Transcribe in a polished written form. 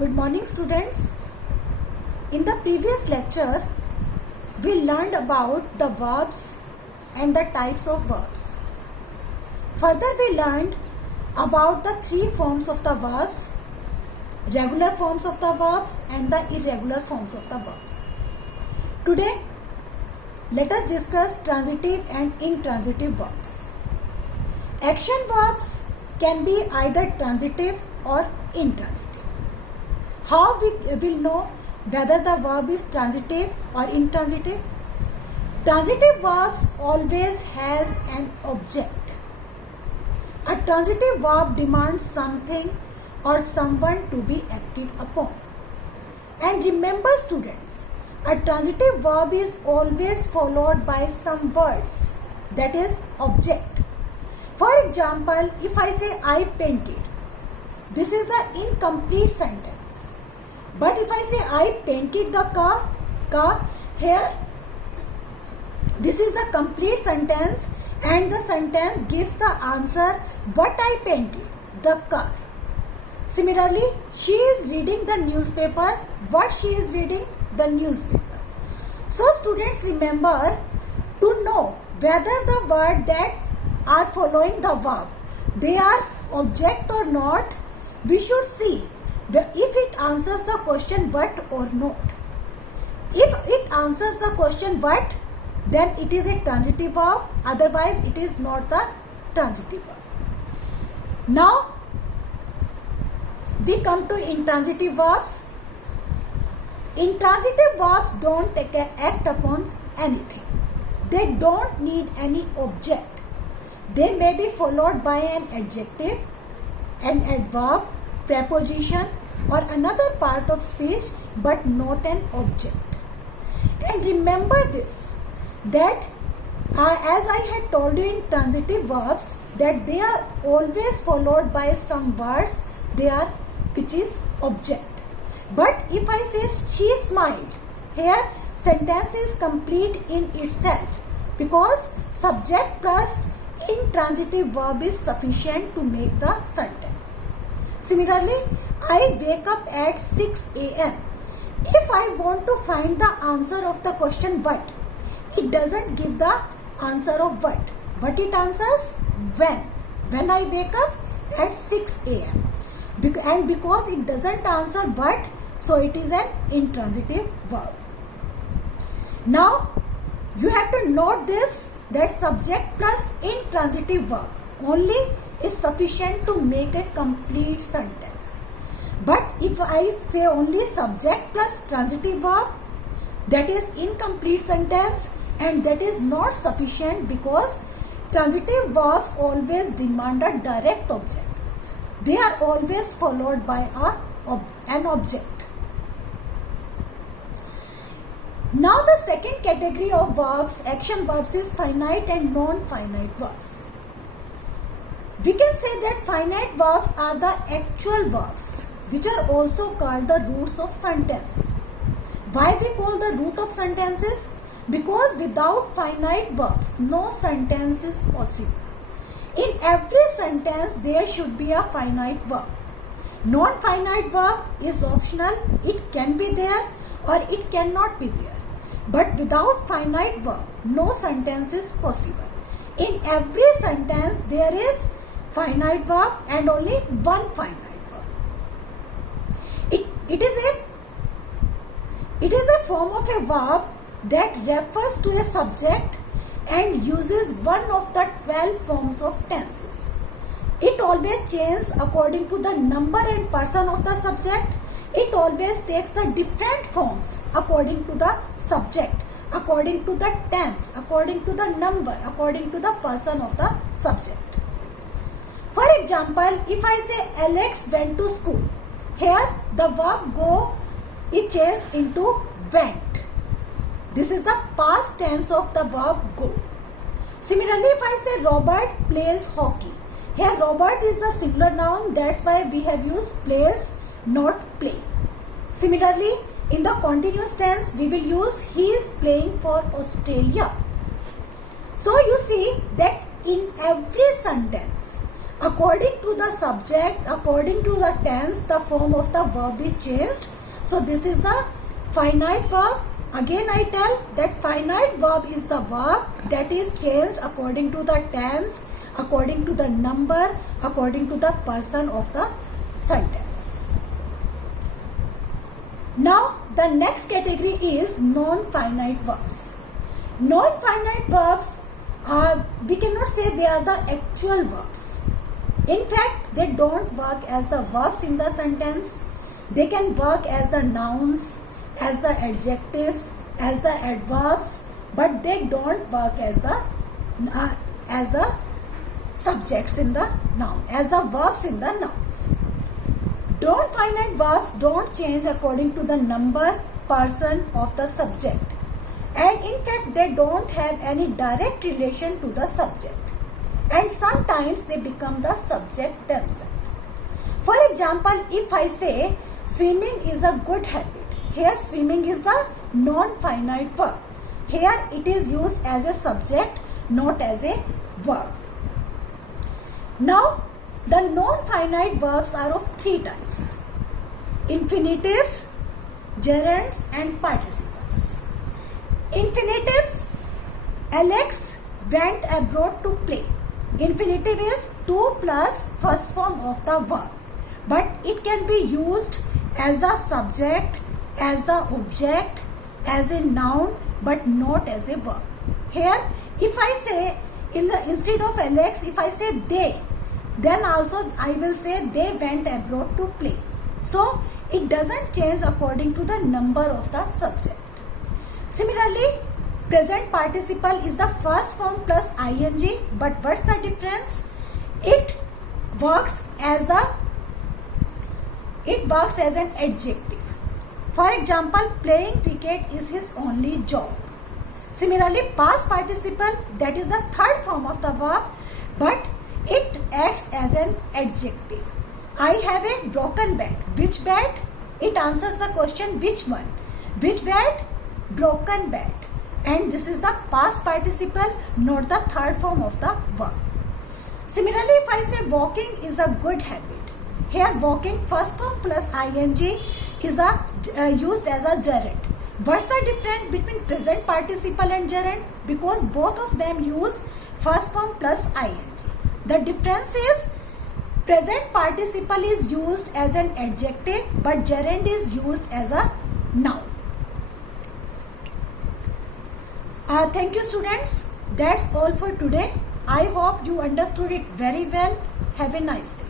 Good morning, students. In the previous lecture, we learned about the verbs and the types of verbs. Further, we learned about the three forms of the verbs: regular forms of the verbs and the irregular forms of the verbs. Today, let us discuss transitive and intransitive verbs. Action verbs can be either transitive or intransitive. How we will know whether the verb is transitive or intransitive? Transitive verbs always has an object. A transitive verb demands something or someone to be acted upon. And remember, students, a transitive verb is always followed by some words, that is object. For example, if I say I painted, this is the incomplete sentence. But if I say I painted the car, here this is the complete sentence, and the sentence gives the answer what I painted, the car. Similarly, she is reading the newspaper. What she is reading? The newspaper. So students, remember to know whether the word that are following the verb, they are object or not. We should see if it answers the question what or not. If it answers the question what, then it is a transitive verb. Otherwise, it is not the transitive verb. Now, we come to intransitive verbs. Intransitive verbs don't act upon anything. They don't need any object. They may be followed by an adjective, an adverb, preposition, or another part of speech, but not an object. And remember this, that as I had told you in transitive verbs, that they are always followed by some words, which is object. But if I say she smiled, here sentence is complete in itself, because subject plus intransitive verb is sufficient to make the sentence. Similarly, I wake up at 6 a.m. If I want to find the answer of the question what, it doesn't give the answer of what, but it answers when I wake up at 6 a.m. And because it doesn't answer what, so it is an intransitive verb. Now, you have to note this, that subject plus intransitive verb only is sufficient to make a complete sentence. But if I say only subject plus transitive verb, that is incomplete sentence, and that is not sufficient, because transitive verbs always demand a direct object. They are always followed by an object. Now the second category of verbs, action verbs, is finite and non-finite verbs. We can say that finite verbs are the actual verbs, which are also called the roots of sentences. Why we call the root of sentences? Because without finite verbs, no sentence is possible. In every sentence, there should be a finite verb. Non-finite verb is optional. It can be there or it cannot be there. But without finite verb, no sentence is possible. In every sentence, there is finite verb and only one finite verb. It is a form of a verb that refers to a subject and uses one of the 12 forms of tenses. It always changes according to the number and person of the subject. It always takes the different forms according to the subject, according to the tense, according to the number, according to the person of the subject. For example, if I say Alex went to school, here the verb go is changed into went. This is the past tense of the verb go. Similarly, if I say Robert plays hockey, here Robert is the singular noun, that's why we have used plays, not play. Similarly, in the continuous tense, we will use he is playing for Australia. So you see that in every sentence, According to the subject, according to the tense, the form of the verb is changed. So this is the finite verb. Again I tell that finite verb is the verb that is changed according to the tense, according to the number, according to the person of the sentence. Now the next category is non-finite verbs. Non-finite verbs are, we cannot say they are the actual verbs. In fact, they don't work as the verbs in the sentence. They can work as the nouns, as the adjectives, as the adverbs, but they don't work as the subjects in the noun, as the verbs in the nouns. Non-finite verbs don't change according to the number, person of the subject, and in fact they don't have any direct relation to the subject, and sometimes they become the subject themselves. For example, if I say swimming is a good habit, here swimming is the non-finite verb. Here it is used as a subject, not as a verb. Now the non-finite verbs are of three types: infinitives, gerunds and participles. Infinitives: Alex went abroad to play. Infinitive is to plus first form of the verb, but it can be used as the subject, as the object, as a noun, but not as a verb. Here if I say instead of Alex, if I say they, then also I will say they went abroad to play. So it doesn't change according to the number of the subject. Similarly, present participle is the first form plus ing, but what's the difference? It works as an adjective. For example, playing cricket is his only job. Similarly, past participle, that is the third form of the verb, but it acts as an adjective. I have a broken bat. Which bat? It answers the question which one. Which bat? Broken bat. And this is the past participle, not the third form of the verb. Similarly, if I say walking is a good habit, here walking first form plus ing is used as a gerund. What's the difference between present participle and gerund? Because both of them use first form plus ing. The difference is present participle is used as an adjective, but gerund is used as a noun. Thank you students. That's all for today. I hope you understood it very well. Have a nice day.